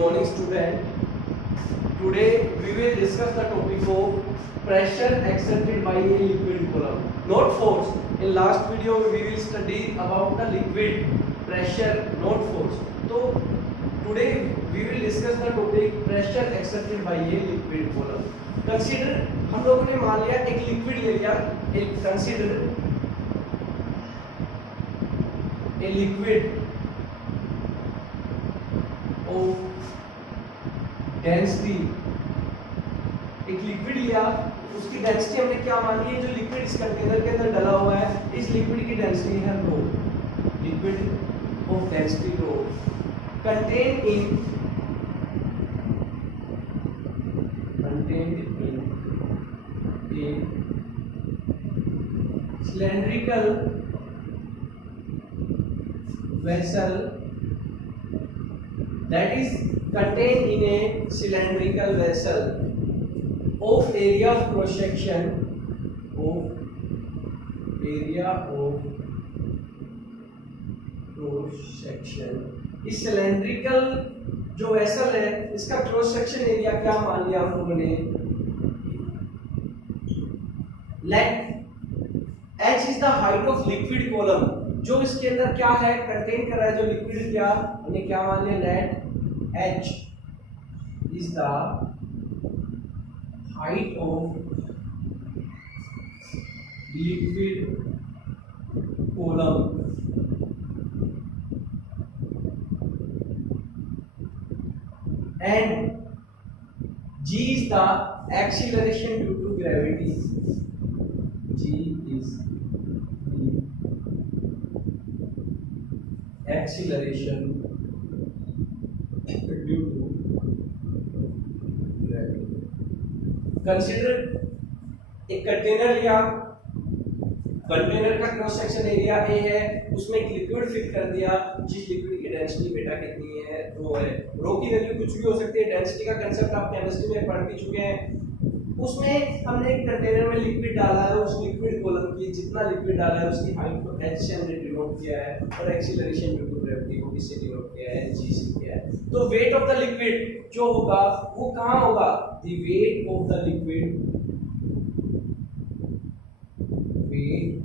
morning student. Today we will discuss the topic of pressure exerted by a liquid column, not force. In last video we will study about the liquid pressure, not force. So today we will discuss the topic pressure exerted by a liquid column. Consider हम लोगों ने मान लिया एक liquid ले लिया, एक consider a liquid of density, एक लिक्विड लिया, उसकी डेंसिटी हमने क्या मान ली है, जो लिक्विड इस कंटेनर के अंदर डला हुआ है, इस लिक्विड की डेंसिटी है rho, liquid of density rho, contained in a cylindrical vessel, that is contained in a cylindrical vessel of area of cross section इस सिलेंड्रिकल जो वेसल है इसका क्रॉस सेक्शन एरिया क्या मान लिया हम लोगों ने, let h is the height of liquid column, जो इसके अंदर क्या है कंटेन कर रहा है, जो लिक्विड क्या हमने क्या मान लिया, let h is the height of liquid column and g is the acceleration due to gravity, g is the acceleration due to gravity. Consider एक कंटेनर लिया, कंटेनर का क्रॉस सेक्शन एरिया ए है, उसमें एक लिक्विड फिट कर दिया, जिस liquid की डेंसिटी बेटा कितनी है, रो है। रो की वैल्यू कुछ भी हो सकती है, डेंसिटी का कांसेप्ट आप केमिस्ट्री में पढ़ भी चुके हैं। उसमें हमने एक कंटेनर में लिक्विड डाला है, उस लिक्विड कॉलम की जितना लिक्विड डाला है उसकी हाइट को h से हमने डिनोट किया है और एक्सीलरेशन ड्यू टू ग्रेविटी को किससे डिनोट किया है, g से किया है। तो वेट ऑफ द लिक्विड जो होगा वो कहां होगा, the weight of the liquid, weight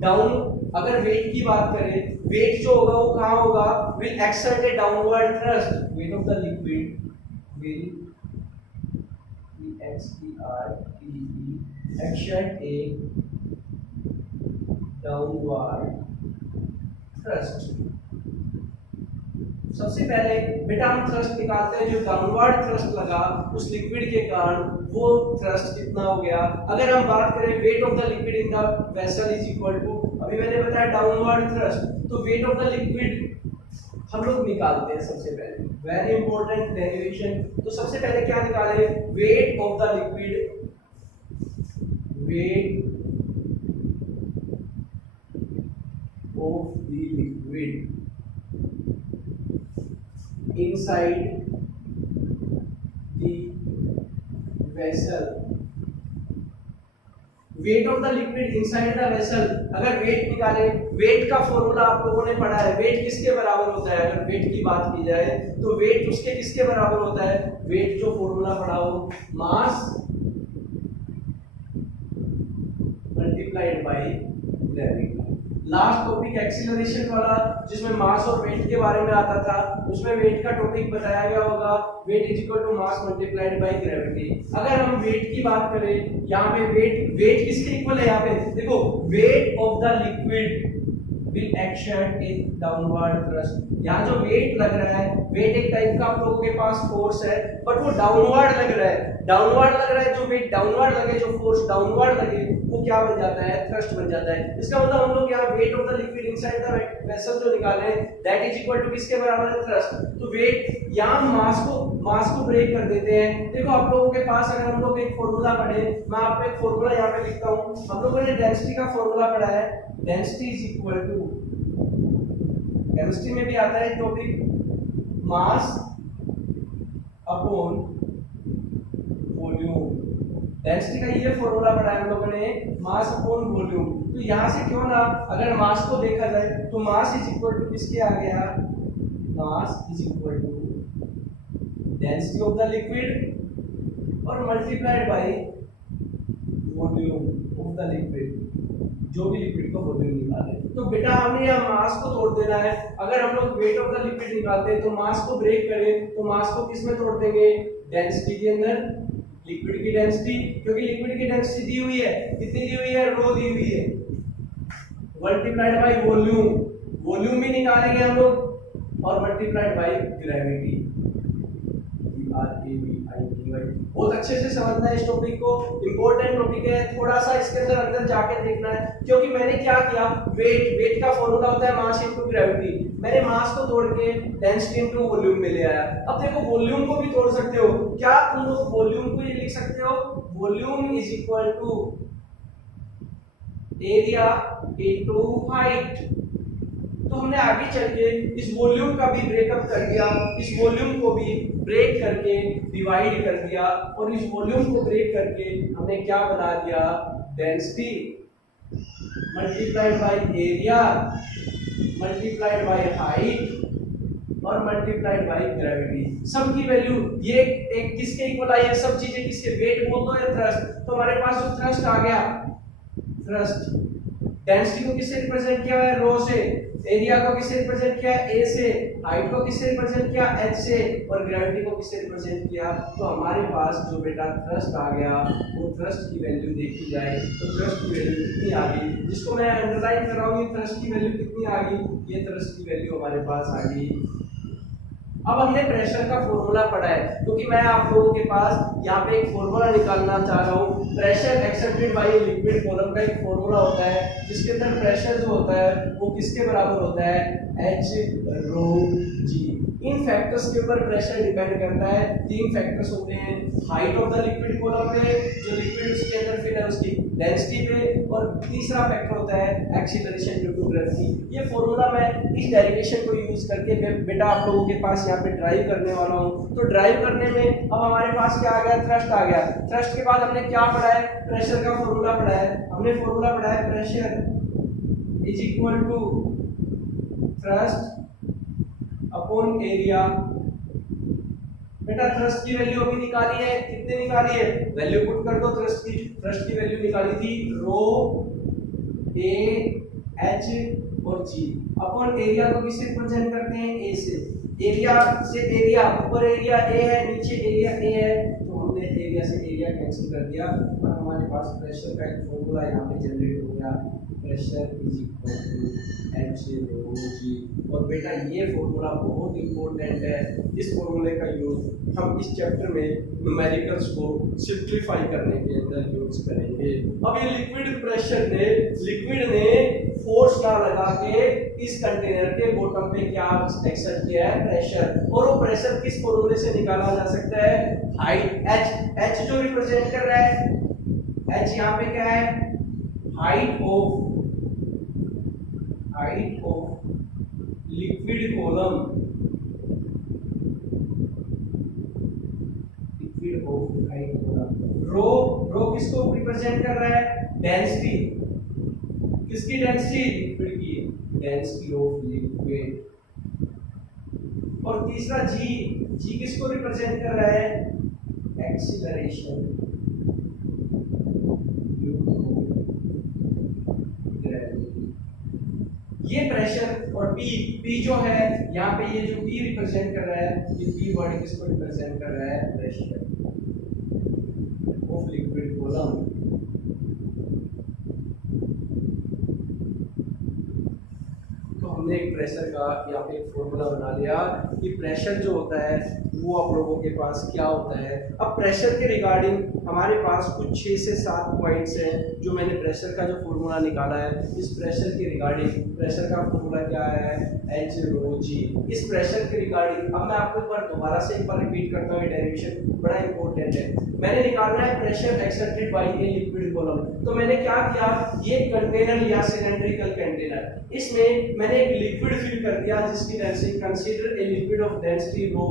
down, अगर वेट की बात करें, वेट जो होगा वो कहां होगा, will exert a downward thrust, weight of the liquid will exert a downward thrust. सबसे पहले बेटा हम थ्रस्ट निकालते हैं, जो डाउनवर्ड थ्रस्ट लगा उस लिक्विड के कारण वो थ्रस्ट कितना हो गया। अगर हम बात करें weight of the liquid in the vessel is equal to, अभी मैंने बताया डाउनवर्ड थ्रस्ट, तो वेट ऑफ द लिक्विड हम लोग निकालते हैं सबसे पहले, वेरी इंपॉर्टेंट डेरिवेशन। तो सबसे पहले क्या निकाले, wait of the liquid, wait of the liquid inside the vessel, weight of the liquid inside the vessel। अगर वेट निकाले, वेट का फॉर्मूला आप लोगों ने पढ़ा है, वेट किसके बराबर होता है, अगर वेट की बात की जाए तो वेट उसके किसके बराबर होता है, वेट जो फॉर्मूला पढ़ा हो, मास multiplied by gravity. Last topic acceleration वाला जिसमें मास और वेट के बारे में आता था, उसमें वेट का टॉपिक बताया गया होगा, weight is equal to mass multiplied by gravity. अगर हम वेट की बात करें, यहाँ पे वेट किसके इक्वल है, यहाँ पे देखो, wait of the liquid will exert a downward thrust. यहाँ जो वेट लग रहा है, वेट एक टाइप का आप लोगों के पास फोर्स है, बट वो डाउनवर्ड लग रहा है, डाउनवर्ड लग रहा है, जो वेट डाउनवर्ड लगे, जो फोर्स डाउनवर्ड लगे वो क्या बन जाता है, थ्रस्ट बन जाता है। इसका मतलब हम लोग यहाँ wait of the liquid inside the vessel जो निकाले, दैट इज इक्वल टू किसके बराबर है, थ्रस्ट। तो वेट यहाँ मास को ब्रेक कर देते हैं। देखो आप लोगों के पास अगर हम लोग एक फॉर्मूला पढ़े, मैं आपको एक फॉर्मूला यहाँ पे लिखता हूँ, हम लोगों ने डेंसिटी का फॉर्मूला पढ़ा है, density is equal to, chemistry में भी आता है topic, mass upon volume. Density का ये फॉर्मूला पढ़ा है हम लोगों ने, मास अपॉन वॉल्यूम। तो यहाँ से क्यों ना अगर मास को देखा जाए तो मास इज इक्वल टू किसके आ गया, mass is equal to density of the liquid और multiplied by volume of the liquid, जो भी लिक्विड का वॉल्यूम निकाले। तो बेटा हमने यहाँ मास को तोड़ देना है। अगर हम लोग वेट ऑफ द लिक्विड निकालते हैं तो मास को ब्रेक करें तो मास को किस में तोड़ देंगे, डेंसिटी के अंदर, लिक्विड की डेंसिटी, क्योंकि लिक्विड की डेंसिटी दी हुई है, कितनी दी हुई है, रो दी हुई है, मल्टीप्लाइड बाय वॉल्यूम, वॉल्यूम भी निकालेंगे हम लोग, और मल्टीप्लाइड बाय ग्रेविटी, बहुत अच्छे से समझना है इस टॉपिक को, इंपॉर्टेंट टॉपिक है, थोड़ा सा इसके अंदर जाके देखना है। क्योंकि मैंने क्या किया, वेट का फॉर्मूला होता है मास इनटू ग्रेविटी, मैंने मास को तोड़ के डेंसिटी इनटू वॉल्यूम में ले आया। अब देखो वॉल्यूम को भी तोड़ सकते हो, क्या तुम लोग वॉल्यूम को ये लिख सकते हो, volume is equal to area into height. तो हमने आगे चल के इस वॉल्यूम का भी ब्रेकअप कर दिया, इस वॉल्यूम को भी ब्रेक करके डिवाइड कर दिया, और इस वॉल्यूम को ब्रेक करके हमने क्या बना दिया, density multiplied by area multiplied by height और मल्टीप्लाइड बाय ग्रेविटी। सब की वैल्यू ये एक किसके इक्वल आई है, सब चीजें किसके, वेट बोल दो या थ्रस्ट। तो हमारे पास जो थ्रस्ट आ गया, थ्रस्ट, डेंसिटी को किससे रिप्रेजेंट किया है, रो से, एरिया को किससे रिप्रेजेंट किया, ए से, हाइट को किससे रिप्रेजेंट किया, एच से, और ग्रेविटी को किससे रिप्रेजेंट किया। तो हमारे पास जो बेटा थ्रस्ट आ गया, वो थ्रस्ट की वैल्यू देखी जाए तो थ्रस्ट की वैल्यू कितनी आ गई, जिसको मैं अंडरलाइन कर रहा हूँ, ये थ्रस्ट की वैल्यू कितनी आ गई, ये थ्रस्ट की वैल्यू हमारे पास आ गई। अब हमने प्रेशर का फॉर्मूला पढ़ा है, क्योंकि मैं आप लोगों के पास यहाँ पे एक फॉर्मूला निकालना चाह रहा हूँ। Pressure accepted by liquid column का एक फॉर्मूला होता है, जिसके अंदर प्रेशर जो होता है वो किसके बराबर होता है, H रो G। इन फैक्टर्स के ऊपर प्रेशर डिपेंड करता है। तीन फैक्टर्स होते हैं, height of the liquid column पे, जो लिक्विड उसके अंदर फिल है उसकी डेंसिटी पे, और तीसरा फैक्टर होता है एक्सीलरेशन ड्यू टू ग्रेविटी। ये फॉर्मूला मैं इस डेरिवेशन को यूज करके बेटा आप लोगों के पास यहाँ पे ड्राइव करने वाला हूँ। तो ड्राइव करने में अब हमारे पास क्या आ गया, थ्रस्ट आ गया। थ्रस्ट के बाद हमने क्या पढ़ा है, प्रेशर का फॉर्मूला पढ़ा है। हमने फॉर्मूला पढ़ा है pressure is equal to thrust upon area. बेटा थ्रस्ट की वैल्यू अभी निकाली है, कितने निकाली है, वैल्यू पुट कर दो थ्रस्ट की। थ्रस्ट की वैल्यू निकाली थी रो ए एच और जी अपॉन एरिया को किससे रिप्रेजेंट करते हैं, ए से। एरिया से एरिया, ऊपर एरिया ए है, नीचे एरिया ए है, तो हमने एरिया से एरिया कैंसिल कर दिया और हमारे पास प्रेशर का एक फॉर्मूला यहाँ पे जनरेट हो गया, pressure is equal to h rho g. और बेटा ये फॉर्मूला बहुत इंपॉर्टेंट है, इस फॉर्मूले का यूज हम इस चैप्टर में न्यूमेरिकल्स को सिंप्लीफाई करने के अंदर यूज करेंगे। अब ये लिक्विड ने फोर्स ना लगा के इस कंटेनर के बॉटम पे क्या एक्सर्ट किया है, प्रेशर। और वो प्रेशर किस फॉर्मूले से निकाला जा सकता है, हाइट एच जो रिप्रेजेंट कर रहा है, एच यहाँ पे क्या है, height of liquid column, liquid of height column. Rho किसको रिप्रेजेंट कर रहा है, डेंसिटी, किसकी डेंसिटी, लिक्विड की डेंसिटी ऑफ लिक्विड। और तीसरा जी किसको रिप्रेजेंट कर रहा है, एक्सीलरेशन ड्यू टू ग्रेविटी। ये प्रेशर और पी जो है यहाँ पे, ये जो पी रिप्रेजेंट कर रहा है, ये पी वर्ड किसको रिप्रेजेंट कर रहा है, प्रेशर ऑफ लिक्विड कॉलम। हमने एक प्रेशर का यहाँ पे एक फॉर्मूला बना लिया कि प्रेशर जो होता है वो आप लोगों के पास क्या होता है। अब प्रेशर के रिगार्डिंग हमारे पास कुछ 6 से 7 पॉइंट्स हैं जो मैंने प्रेशर का जो फॉर्मूला निकाला है। इस प्रेशर के रिगार्डिंग प्रेशर का फॉर्मूला क्या है, एच रो जी। इस प्रेशर के रिगार्डिंग अब मैं आपको एक बार दोबारा से एक बार रिपीट करता हूँ, डेरिवेशन बड़ा इंपॉर्टेंट है। मैंने निकालना है pressure exerted bye a liquid column. तो मैंने क्या किया, ये कंटेनर लिया सिलेंड्रिकल कंटेनर, इसमें मैंने एक लिक्विड फिल कर दिया जिसकी density, consider a liquid of density row,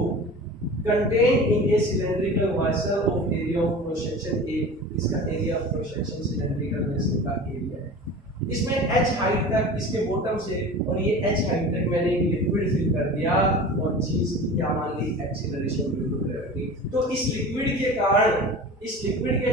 contained in a cylindrical vessel of area of cross section A, इसका area of cross section cylindrical vessel का एरिया है। इसमें h हाइट तक इसके बॉटम से और ये h हाइट तक मैंने एक लिक्विड फिल कर दिया और g की क्या मान ली एक्सीलरेशन ड्यू टू ग्रेविटी। तो इस लिक्विड के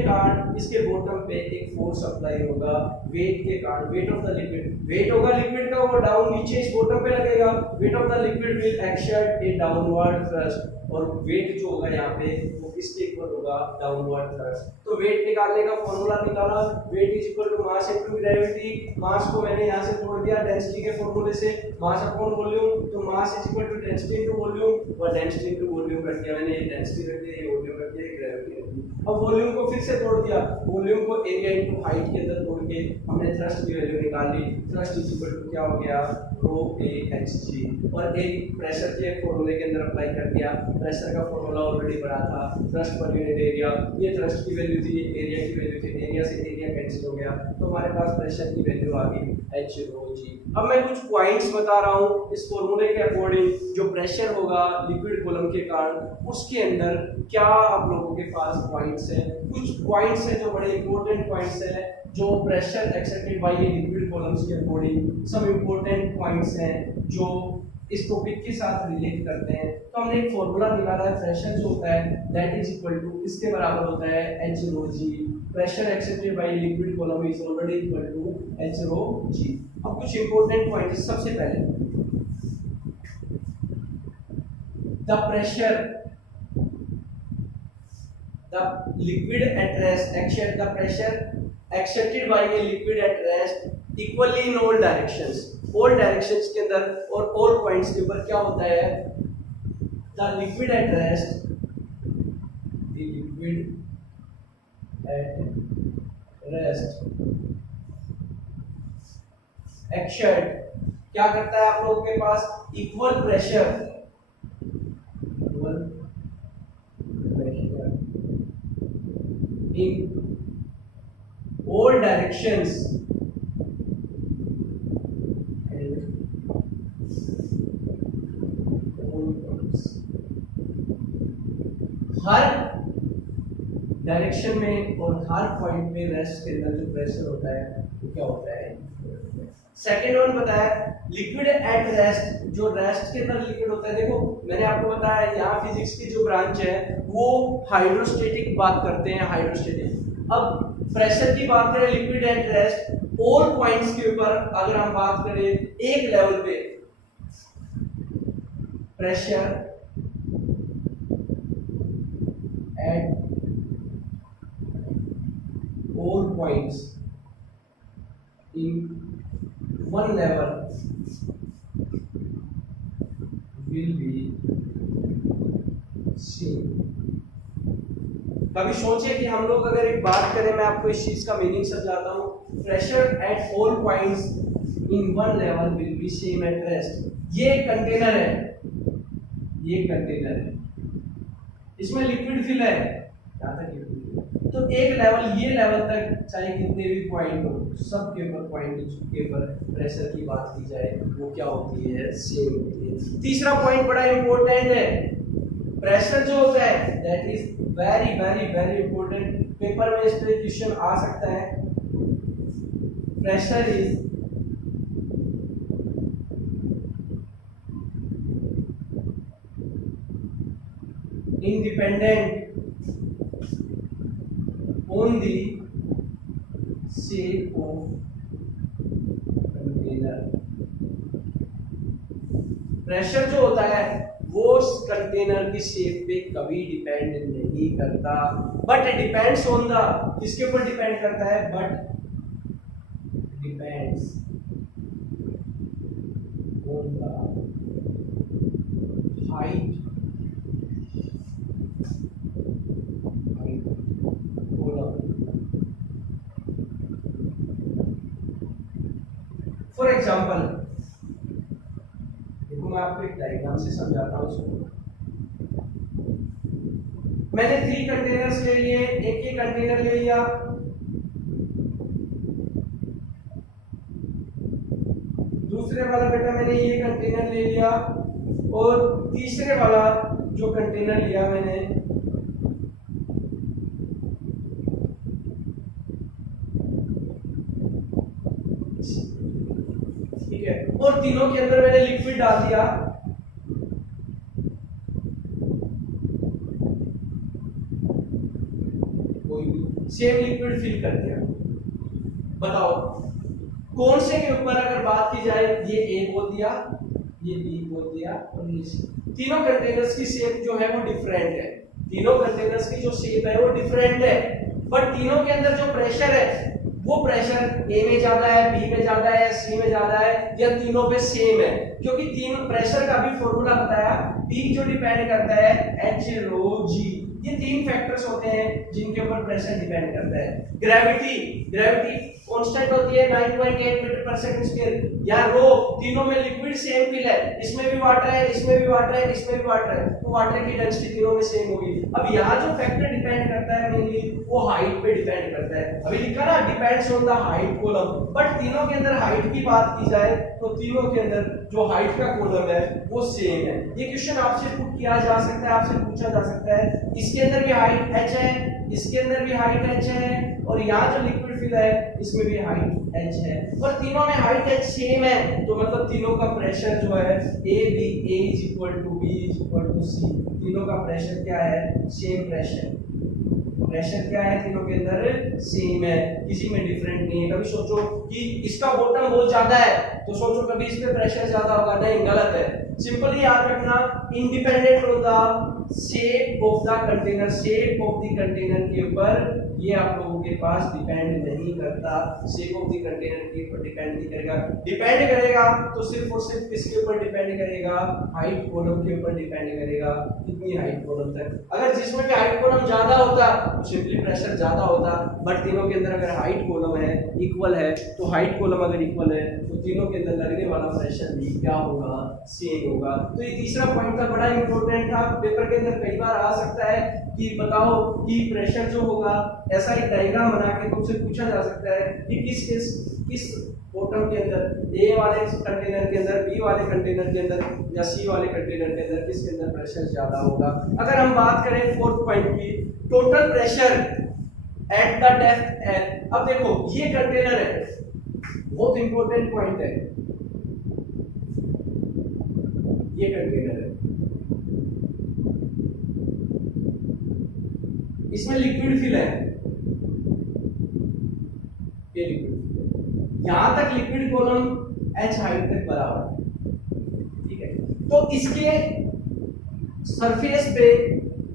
कारण इसके बॉटम पे एक फोर्स अप्लाई होगा वेट के कारण, weight of the liquid, weight होगा लिक्विड का वो डाउन नीचे इस बॉटम पे लगेगा, weight of the liquid will exert a downward thrust, और वेट जो होगा यहाँ पे वो किसके इक्वल होगा डाउनवर्ड थ्रस्ट। तो वेट निकालने का फॉर्मूला निकाला, weight is equal to mass into gravity, mass को मैंने यहाँ से जोड़ दिया डेंसिटी के फॉर्मूले से, मास अपॉन वॉल्यूम, तो mass is equal to density into volume और डेंसिटी इनटू वॉल्यूम रख दिया मैंने, डेंसिटी रख दिया, ये वॉल्यूम रख दिया, ये ग्रेविटी रख दी। अब वॉल्यूम को फिर से तोड़ दिया, वॉल्यूम को एरिया इनटू हाइट के अंदर तोड़ के हमने थ्रस्ट की वैल्यू निकाल ली, थ्रस्ट इज इक्वल टू क्या हो गया रो ए एच जी, और एक प्रेशर के फॉर्मूले के अंदर अप्लाई कर दिया, प्रेशर का फॉर्मूला ऑलरेडी पढ़ा था, थ्रस्ट पर यूनिट एरिया, ये थ्रस्ट की वैल्यू थी, ये एरिया की वैल्यू थी, एरिया से एरिया कैंसिल हो गया, तो हमारे पास प्रेशर की वैल्यू आ गई एच रो जी। अब मैं कुछ पॉइंट्स बता रहा हूँ इस फॉर्मूले के अकॉर्डिंग, जो प्रेशर होगा लिक्विड कॉलम के कारण उसके अंदर क्या आप लोगों के पास पॉइंट्स है, कुछ पॉइंट्स है जो बड़े इंपॉर्टेंट पॉइंट्स है जो प्रेशर एक्सर्टेड बाय ये लिक्विड कॉलम्स के अकॉर्डिंग, सब इंपॉर्टेंट पॉइंट्स हैं जो इस टॉपिक के साथ रिलेट करते हैं। तो हमने एक फॉर्मूला निकाला है, प्रेशर जो होता है दैट इज इक्वल टू इसके बराबर होता है h rho g, pressure exerted by liquid column is already equal to h rho g. अब कुछ इंपॉर्टेंट पॉइंट्स, सबसे पहले the pressure, the liquid at rest the pressure exerted by a liquid at rest equally in all directions के अंदर और all points के ऊपर क्या होता है, the liquid at rest exert क्या करता है आप लोगों के पास equal pressure in all directions and all points, हर डायरेक्शन में और हर पॉइंट में रेस्ट के अंदर जो प्रेशर होता है वो क्या होता है। सेकेंड वन बताया लिक्विड एट रेस्ट, जो रेस्ट के अंदर लिक्विड होता है, देखो मैंने आपको बताया यहाँ फिजिक्स की जो ब्रांच है वो हाइड्रोस्टेटिक बात करते हैं, हाइड्रोस्टेटिक। अब प्रेशर की बात करें liquid at rest all points के ऊपर अगर हम बात करें एक लेवल पे pressure at all points in one level will be same। कभी सोचिए कि हम लोग अगर एक बात करें, मैं आपको इस चीज का मीनिंग समझाता हूँ, pressure at all points in one level will be same at rest. ये एक कंटेनर है, ये कंटेनर है, इसमें लिक्विड फिल है, यहाँ तक लिक्विड, तो एक लेवल ये लेवल तक चाहे कितने भी पॉइंट हो सब के ऊपर पॉइंट के ऊपर प्रेशर की बात की जाए वो क्या होती है, सेम होती है। तीसरा पॉइंट बड़ा इंपॉर्टेंट है, प्रेशर जो होता है that is very very very important, paper में इस पे क्वेश्चन आ सकता है। Pressure is independent on the shape of container। Pressure जो होता है वो कंटेनर की शेप पे कभी डिपेंड नहीं करता, बट डिपेंड्स ऑन द, किसके ऊपर डिपेंड करता है, but depends on the height for example देखो मैं आपको एक डायग्राम से समझाता हूँ इसको। मैंने 3 कंटेनर्स ले लिए, एक कंटेनर ले लिया, दूसरे वाला बेटा मैंने ये कंटेनर ले लिया और तीसरे वाला जो कंटेनर लिया मैंने, ठीक है, और तीनों के अंदर मैंने लिक्विड डाल दिया, सेम लिक्विड फिल कर दिया। बताओ कौन से के ऊपर अगर बात की जाए, ये ए बोल दिया, ये बी बोल दिया और ये सी, तीनों कंटेनर्स की शेप जो है वो डिफरेंट है, तीनों कंटेनर्स की जो शेप है वो डिफरेंट है, बट तीनों के अंदर जो प्रेशर है वो प्रेशर ए में ज्यादा है, बी में ज्यादा है, सी में ज्यादा है, या तीनों पे सेम है, क्योंकि तीन प्रेशर का भी फॉर्मूला बताया, पी जो डिपेंड करता है एच रो जी, ये तीन फैक्टर्स होते हैं जिनके ऊपर प्रेशर डिपेंड करता है। ग्रेविटी कांस्टेंट होती है 9.8 मीटर पर सेकंड स्क्वायर, या रो, तीनों में लिक्विड सेम फिल है, इसमें भी वाटर है, इसमें भी वाटर है, इसमें भी वाटर है, तो वाटर की डेंसिटी तीनों में सेम होगी। अब यहाँ जो फैक्टर डिपेंड करता है मेनली वो हाइट पे डिपेंड करता है, अभी लिखा ना depends on the height column, but तीनों के अंदर हाइट की बात की जाए तो तीनों के अंदर जो हाइट का कॉलम है वो सेम है। ये क्वेश्चन आपसे पुट किया जा सकता है, आपसे पूछा जा सकता है, इसके अंदर भी हाइट h है, इसके अंदर भी हाइट h है, और यहाँ जो लिक्विड फिल है इसमें भी हाइट h है, और तीनों में हाइट h सेम है, तो मतलब तीनों का प्रेशर जो है a b a b c, तीनों का प्रेशर क्या है, सेम प्रेशर, प्रेशर क्या है तीनों के अंदर सेम है, किसी में डिफरेंट नहीं है। कभी सोचो कि इसका बॉटम बहुत ज्यादा है तो सोचो कभी इस पे प्रेशर ज्यादा होगा, नहीं, गलत है। सिंपली याद रखना, independent of the shape of the container, shape of the container के ऊपर ये आप लोगों के पास डिपेंड नहीं करता, शेप ऑफ द कंटेनर के ऊपर डिपेंड नहीं करेगा, डिपेंड करेगा तो सिर्फ और सिर्फ किसके ऊपर डिपेंड करेगा, हाइट कॉलम के ऊपर डिपेंड करेगा, कितनी हाइट कॉलम तक। अगर जिसमें भी हाइट कॉलम ज्यादा होता तो सिंपली प्रेशर ज्यादा होता, बट तीनों के अंदर अगर हाइट कॉलम है इक्वल है, तो हाइट कॉलम अगर इक्वल है तो तीनों के अंदर लगने वाला प्रेशर भी क्या होगा, सेम होगा। तो ये तीसरा पॉइंट था, बड़ा इंपॉर्टेंट था, पेपर के अंदर कई बार आ सकता है कि बताओ कि प्रेशर जो होगा, ऐसा एक डायग्राम बना के तुमसे पूछा जा सकता है कि किस बॉटम के अंदर, ए वाले कंटेनर के अंदर, बी वाले कंटेनर के अंदर या सी वाले कंटेनर के अंदर किसके अंदर प्रेशर ज्यादा होगा। अगर हम बात करें फोर्थ पॉइंट की, total pressure at the depth L, अब देखो ये कंटेनर है, बहुत इंपॉर्टेंट पॉइंट है, ये कंटेनर है, इसमें लिक्विड फिल है, ये लिक्विड फिल है, यहां तक लिक्विड कॉलम h हाइट तक बराबर है, ठीक है। तो इसके सरफेस पे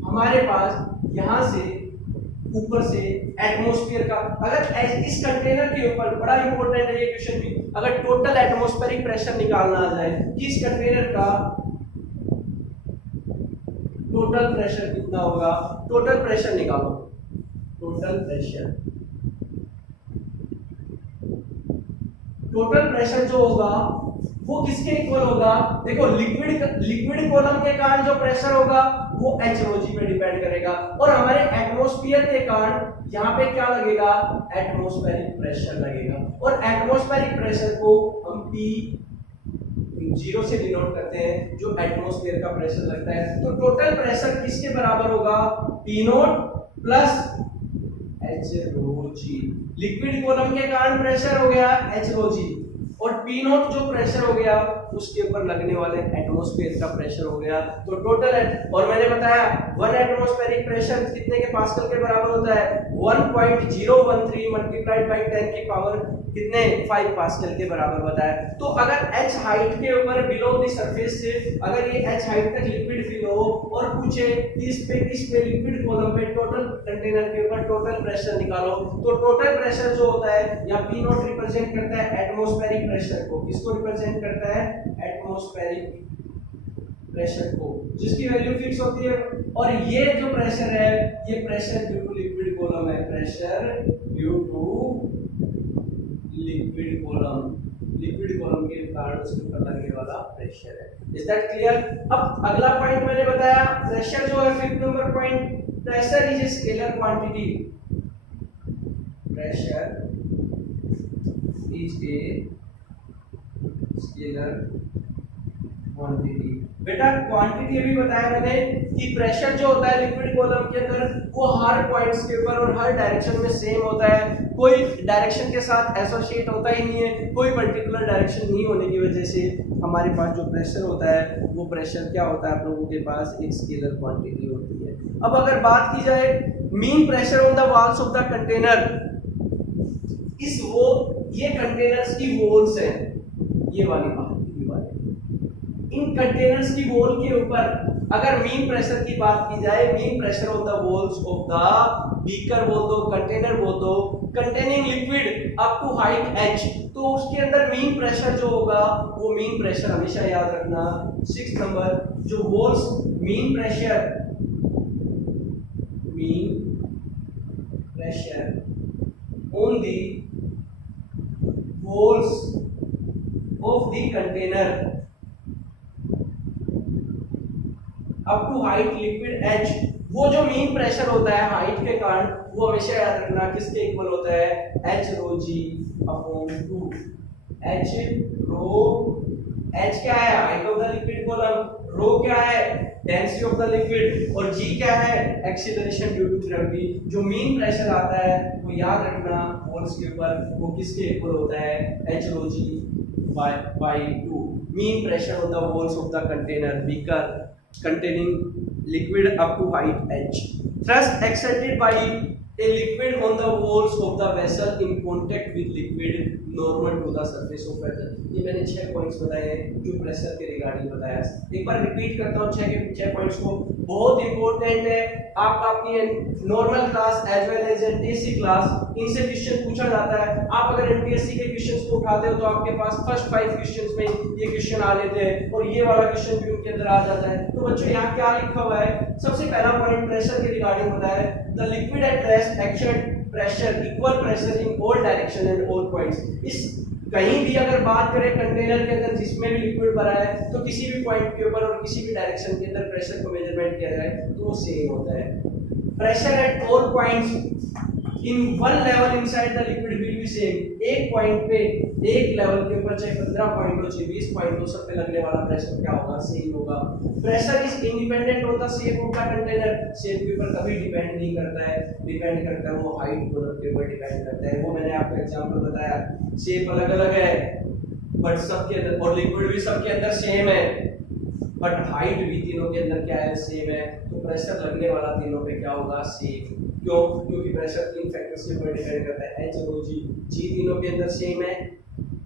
हमारे पास यहां से ऊपर से एटमॉस्फेयर का, अगर इस कंटेनर के ऊपर, बड़ा इंपॉर्टेंट है ये क्वेश्चन भी, अगर टोटल एटमॉस्फेरिक प्रेशर निकालना आ जाए कि इस कंटेनर का टोटल प्रेशर कितना होगा, टोटल प्रेशर निकालो, टोटल प्रेशर, टोटल प्रेशर जो होगा वो किसके इक्वल होगा, देखो लिक्विड कॉलम के कारण जो प्रेशर होगा वो h rho g पे डिपेंड करेगा, और हमारे एटमॉस्फेयर के कारण यहाँ पे क्या लगेगा, एटमॉस्फेरिक प्रेशर लगेगा, और एटमॉस्फेरिक प्रेशर को हम P 0 से डिनोट करते हैं, जो एटमॉस्फेयर का प्रेशर लगता है। तो टोटल प्रेशर किसके बराबर होगा, P not plus h rho g, liquid column के कारण प्रेशर हो गया h rho g, और P नॉट जो प्रेशर हो गया उसके ऊपर लगने वाले एटमॉस्फेयर का प्रेशर हो गया। तो टोटल, और मैंने बताया 1 एटमॉस्फेरिक प्रेशर कितने के पास्कल के बराबर होता है, 1.013 मल्टीप्लाइड बाय 10 की पावर कितने, 5 पास्कल के बराबर बताया। तो अगर h हाइट के ऊपर बिलो द सरफेस से अगर ये h हाइट तक लिक्विड फिल हो और पूछे किस पे लिक्विड कॉलम पे टोटल कंटेनर के ऊपर टोटल प्रेशर निकालो, तो टोटल प्रेशर जो होता है या P नॉट रिप्रेजेंट करता है एटमॉस्फेरिक प्रेशर को, किसको रिप्रेजेंट करता है, एटमॉस्फेरिक प्रेशर को, जिसकी वैल्यू फिक्स होती है। और ये जो प्रेशर है ये pressure due to liquid column है, pressure due to liquid column के कारण उसके ऊपर लगने वाला प्रेशर है। Is that clear. अब अगला पॉइंट मैंने बताया प्रेशर जो है, fifth number point, pressure is a scalar quantity, pressure is a scalar quantity. बेटा क्वांटिटी अभी बताया मैंने कि प्रेशर जो होता है लिक्विड कॉलम के अंदर वो हर पॉइंट्स के ऊपर और हर डायरेक्शन में सेम होता है, कोई डायरेक्शन के साथ एसोसिएट होता ही नहीं है, कोई पर्टिकुलर डायरेक्शन नहीं होने की वजह से हमारे पास जो प्रेशर होता है वो प्रेशर क्या होता है, आप लोगों के पास एक स्केलर क्वांटिटी होती है। अब अगर बात की जाए mean pressure on the walls of the container, इस वो ये कंटेनर्स की वॉल्स हैं, ये वाली बात इन कंटेनर्स की वॉल के ऊपर अगर मीन प्रेशर की बात की जाए, mean pressure of the walls of the beaker बोल दो, कंटेनर बोल दो, containing liquid up to height h, तो उसके अंदर मीन प्रेशर जो होगा वो मीन प्रेशर हमेशा याद रखना 6 नंबर, जो walls mean pressure on the walls of the container up to height liquid h, वो जो मीन प्रेशर होता है हाइट के कारण वो हमेशा याद रखना किसके इक्वल होता है, h rho g upon 2। h rho, h क्या है height of the liquid column, rho क्या है डेंसिटी ऑफ द लिक्विड, और g क्या है एक्सीलरेशन ड्यू टू ग्रेविटी। जो मीन प्रेशर आता है वो याद रखना वॉल्स के ऊपर वो किसके इक्वल होता है, h rho g by 2। Mean pressure on the walls of the container beaker containing liquid up to height h, thrust exerted by a liquid on the walls of the vessel in contact with liquid normal to the surface of vessel। ये मैंने 6 points बताए हैं जो pressure के regarding बताया। एक बार repeat करता हूँ 6 पॉइंट्स को, बहुत इंपॉर्टेंट है। आप अपनी normal class as well as NTSC class इनसे क्वेश्चन पूछा जाता है। आप अगर एनटीएससी के क्वेश्चंस को उठाते हो तो आपके पास फर्स्ट 5 क्वेश्चंस में ये क्वेश्चन आ लेते हैं और ये वाला क्वेश्चन भी उनके अंदर आ जाता है। तो बच्चों यहाँ क्या लिखा हुआ है, सबसे पहला पॉइंट प्रेशर के रिगार्डिंग बताया है, the liquid at rest action pressure equal pressure in all direction and all points. इस कहीं भी अगर बात करें कंटेनर के अंदर जिसमें भी लिक्विड भरा है तो किसी भी पॉइंट के ऊपर और किसी भी डायरेक्शन के अंदर प्रेशर को मेजरमेंट किया जाए तो वो सेम होता है। Pressure at all points in one level inside the liquid will be same. एक पॉइंट पे एक लेवल के ऊपर चाहे 15 पॉइंट हो चाहे 20 पॉइंट हो, सब पे लगने वाला प्रेशर क्या होगा, सेम होगा। Pressure is independent of the shape of the container, shape के ऊपर कभी डिपेंड नहीं करता है, डिपेंड करता है वो हाइट के ऊपर डिपेंड करता है। वो मैंने आपको एग्जांपल बताया, शेप अलग-अलग है बट सबके अंदर, और लिक्विड भी सबके अंदर सेम है बट हाइट भी तीनों के अंदर क्या है, सेम है। तो प्रेशर लगने वाला तीनों पे क्या होगा, सेम। क्यों? क्योंकि प्रेशर 3 फैक्टर्स के ऊपर डिपेंड करता है, h रो g तीनों के अंदर सेम है,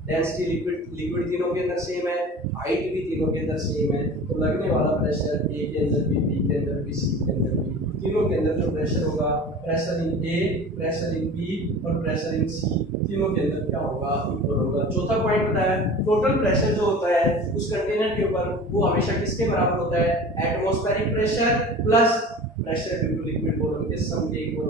डेंसिटी लिक्विड तीनों के अंदर सेम है, हाइट भी तीनों के अंदर सेम है। तो लगने वाला प्रेशर a के अंदर भी, b के अंदर भी, c के अंदर भी, तीनों के अंदर जो प्रेशर होगा, pressure in a, pressure in b और प्रेशर इन c, तीनों के अंदर क्या होगा, इक्वल होगा। चौथा पॉइंट बताया, टोटल प्रेशर जो होता है उस कंटेनर के ऊपर वो हमेशा किसके बराबर होता है, atmospheric pressure plus pressure due to liquid volume के सम के इक्वल।